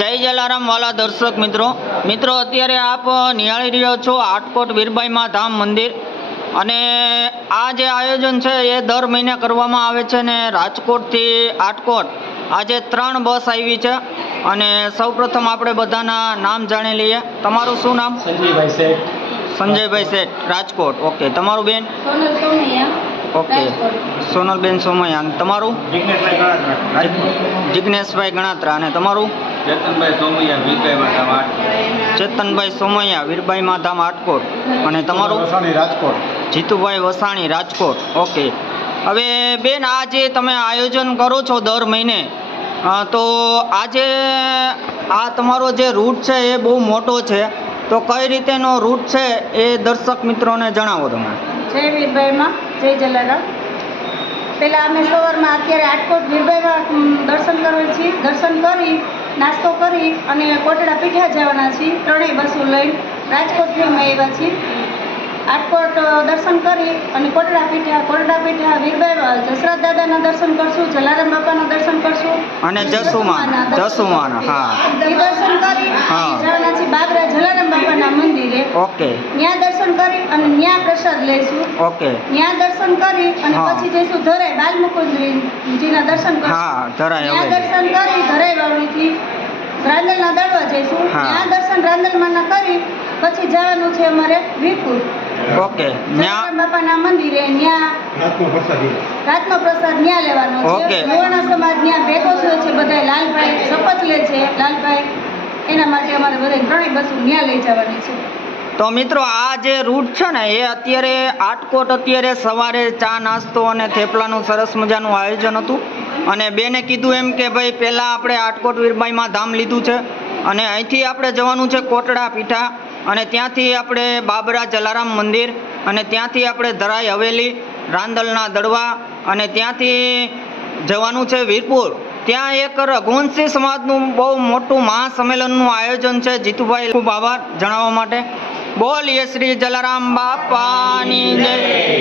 જય જલારામ વાલા દર્શક મિત્રો. મિત્રો અત્યારે આપ નિહાળી રહ્યો છો આટકોટ વીરબાઈમાં ધામ મંદિર. અને આ જે આયોજન છે એ દર મહિને કરવામાં આવે છે ને રાજકોટથી આટકોટ. આજે ત્રણ બસ આવી છે અને સૌપ્રથમ આપણે બધાના નામ જાણી લઈએ. તમારું શું નામ? સંજયભાઈ શેઠ. સંજયભાઈ શેઠ રાજકોટ. ઓકે તમારું બેન? ઓકે સોનલબેન સોમયાન તમારું? જિજ્ઞેશભાઈ ગણાત્રા જિજ્ઞેશભાઈ ગણાત્રા. અને તમારું? ચેતનભાઈ સોમૈયા વીરભાઈ ચેતનભાઈ સોમૈયા માધામ આટકોટ અને તમારું? વસાણી રાજકોટ. જીતુભાઈ વસાણી રાજકોટ. ઓકે હવે બેન આ જે તમે આયોજન કરો છો દર મહિને. તો આજે આ તમારો જે રૂટ છે એ બહુ મોટો છે. તો કઈ રીતેનો રૂટ છે એ દર્શક મિત્રોને જણાવો તમે. જય વીરભાઈમાં. જય જલારામ. પહેલાં અમે સવારમાં અત્યારે આટકોટ વીરભાઈમાં દર્શન કરવા છીએ. દર્શન કરી નાસ્તો કરી અને કોટડા પીઠા જવાના છીએ. ત્રણેય બસો લઈને રાજકોટથી અમે આવ્યા છીએ. આટકોટ દર્શન કરી અને કોટડા પીઠા કોટડા પીઠા વીરભાઈ જસરાજ દાદાના દર્શન કરશું જલારામ બાપાના દર્શન કરશું. અને જસુમાના જસુમાના હા. દર્શન કરી જવાના છીએ બાબરા જલારામ બાપાના મંદિરે. ઓકે. અને ત્યાં પ્રસાદ લઈશું ઓકે. ત્યાં દર્શન કરી અને પછી જઈશું ધરાઈ બાલમુકુંદજીના દર્શન કરીશું. હા ધરાય ત્યાં હવે દર્શન કરી ધરાઈ વાવડીથી રાંદલના દળવા જઈશું. ત્યાં દર્શન રાંદલમાંના કરી પછી જવાનું છે અમારે વીરપુર ઓકે ત્યાં બાપાના મંદિરે ત્યાં રાતનો પ્રસાદ રાતનો પ્રસાદ ત્યાં લેવાનો ઓકે. છે મોવાણા સમાજ ત્યાં ભેગો થયો છે બધા લાલભાઈ શપથ લે છે. લાલભાઈ એના માટે અમારે બધા ત્રણેય બસો ત્યાં લઈ જવાની છે. તો મિત્રો આ જે રૂટ છે ને, એ અત્યારે આટકોટ અત્યારે સવારે ચા, નાસ્તો અને થેપલાનું સરસ મજાનું આયોજન હતું. અને બેને કીધું એમ કે ભાઈ, પહેલાં આપણે આટકોટ વીરબાઈમાં ધામ લીધું છે. અને અહીંથી આપણે જવાનું છે કોટડા પીઠા. અને ત્યાંથી આપણે બાબરા જલારામ મંદિર. અને ત્યાંથી આપણે ધરાઈ હવેલી, રાંદલના દડવા. અને ત્યાંથી જવાનું છે વીરપુર. ત્યાં એક રઘુવંશી સમાજનું બહુ મોટું મહાસંમેલનનું આયોજન છે. જીતુભાઈ, ખૂબ આભાર જણાવવા માટે. બોલીએ શ્રી જલારામ બાપાની જય.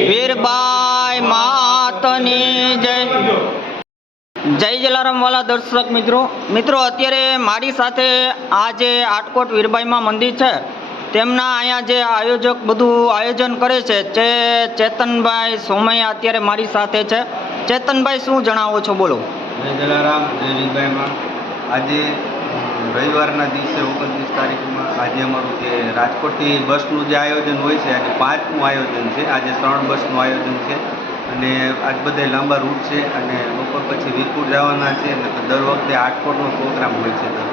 વીરબાઈ માતની જય. જય જલારામ વાલા દર્શક મિત્રો. મિત્રો, અત્યારે મારી સાથે આ જે આટકોટ વીરબાઈમાં મંદિર છે. તેમના અહીંયા જે આયોજક બધું આયોજન કરે છે જે ચેતનભાઈ સોમૈયા અત્યારે મારી સાથે છે. ચેતનભાઈ, શું જણાવો છો? બોલો. જય જલારામ, જય વીરબાઈમાં આજે રવિવારના દિવસે ઓગણત્રીસ તારીખમાં આજે અમારું જે રાજકોટથી બસનું જે આયોજન હોય છે, આજે પાંચમું આયોજન છે, આજે ત્રણ બસનું આયોજન છે. અને આજ બધા લાંબા રૂટ છે અને બપોર પછી વીરપુર જવાના છે અને દર વખતે આઠકોટનો પ્રોગ્રામ હોય છે દર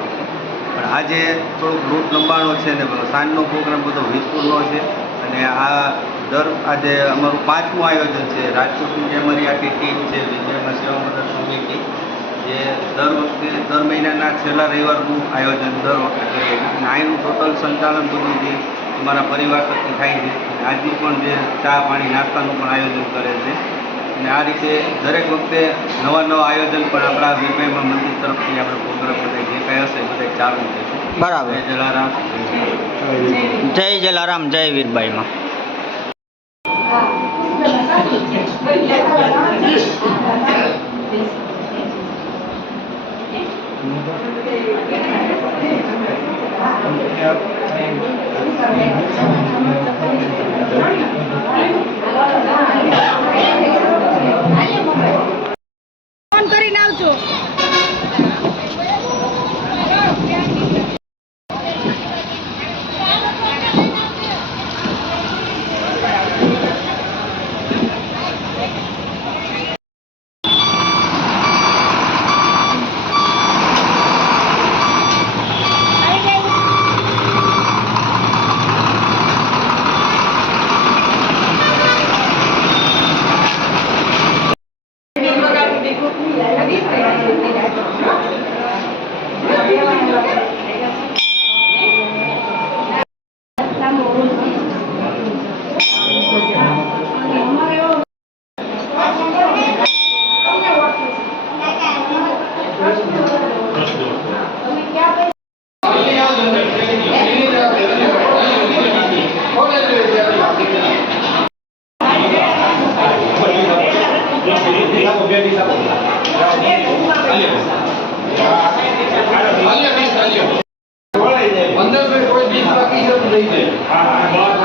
પણ આજે થોડોક રૂટ લંબાણો છે ને સાંજનો પ્રોગ્રામ બધો વીરપુરનો છે. અને આ દર આજે અમારું પાંચમું આયોજન છે, રાજકોટની જે અમારી આખી ટીમ છે, વિજયમાં સેવા મદદ સમિતિ. જે દર વખતે દર મહિનાના છેલ્લા રવિવારનું આયોજન દર વખતે કરીએ છીએ. અને અહીંનું ટોટલ સંચાલન બધું જે અમારા પરિવાર તરફથી થાય છે. આજનું પણ જે ચા પાણી નાસ્તાનું પણ આયોજન કરે છે. અને આ રીતે દરેક વખતે નવા નવા આયોજન પણ આપણા વિભાગમાં મંદિર તરફથી આપણે પ્રોગ્રામ બધા જે કાંઈ હશે બધા ચાલુ છે. બરાબર. જય જલારામ. જય જલારામ જય વીરબાઈમાં. Yeah. અંદર કોઈ બીજ પાકી જતું રહી જાય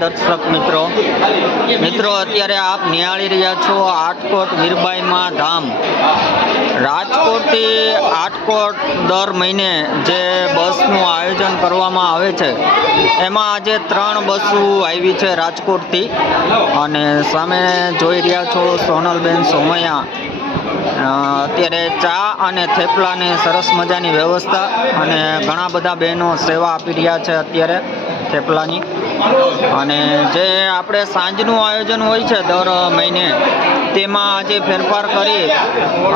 દર્શક મિત્રો. મિત્રો, અત્યારે આપ નિહાળી રહ્યા છો આટકોટ વીરબાઈમાં ધામ. રાજકોટથી આટકોટ દર મહિને જે બસનું આયોજન કરવામાં આવે છે, એમાં આજે ત્રણ બસો આવી છે રાજકોટથી. અને સામે જોઈ રહ્યા છો સોનલબેન સોમૈયા. અત્યારે ચા અને થેપલાની સરસ મજાની વ્યવસ્થા અને ઘણા બધા બહેનો સેવા આપી રહ્યા છે અત્યારે થેપલાની. અને જે આપણે સાંજનું આયોજન હોય છે દર મહિને, તેમાં આજે ફેરફાર કરી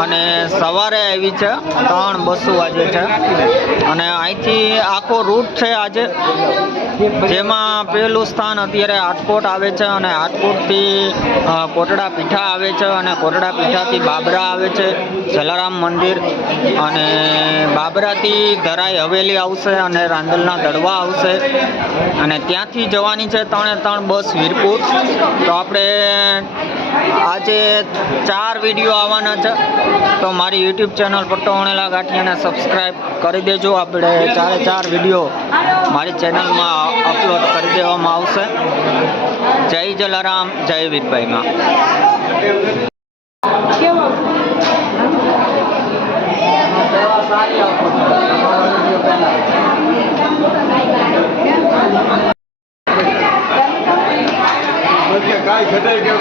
અને સવારે આવી છે, ત્રણ બસો આજે છે. અને અહીંથી આખો રૂટ છે આજે, જેમાં પહેલું સ્થાન અત્યારે હાટકોટ આવે છે અને હાટકોટથી કોટડા પીઠા આવે છે અને કોટડા પીઠાથી બાબરા આવે છે, જલારામ મંદિર. અને બાબરાથી ધરાઈ હવેલી આવશે અને રાંદલના દડવા આવશે. અને ત્યાંથી જવાની છે ત્રણે ત્રણ બસ વીરપુર. તો આપણે આજે ચાર વીડિયો આવવાના છે. તો મારી યુટ્યુબ ચેનલ પટ્ટો વણેલા ગાંઠિયાને સબસ્ક્રાઈબ કરી દેજો. આપણે ચારે ચાર વીડિયો મારી ચેનલમાં અપલોડ કરી દેવામાં આવશે. જય જલારામ, જય વીરભાઈમાં કાંઈ সেটাই কেউ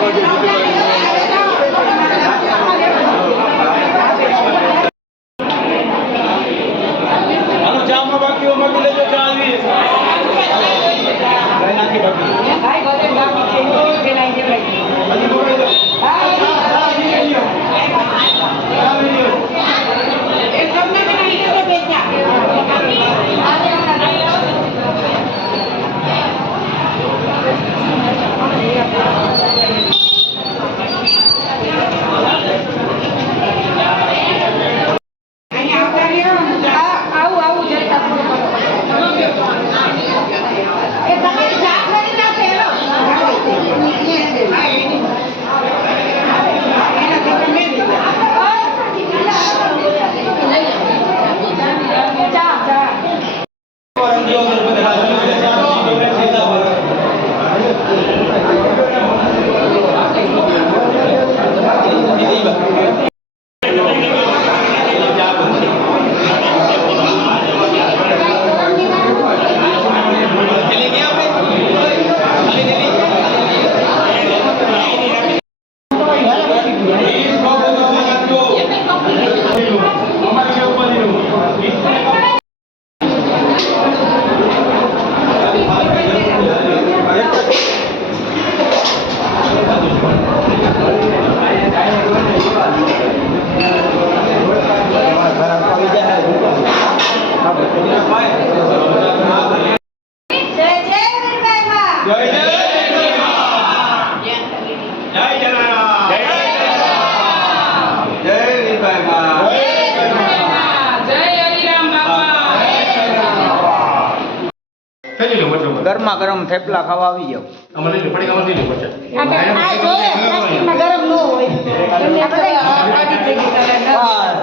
ગરમા ગરમ થેપલા ખાવા આવી જાવ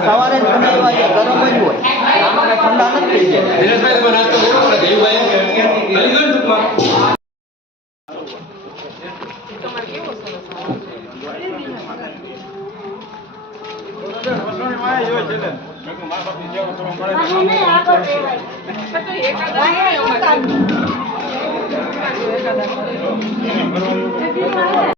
સવારે ઠંડા બનાવ્યા છે ગરમ જ હોય. આમાં ઠંડા નથી થઈ ગયા. દિનેશભાઈ 上から下へと。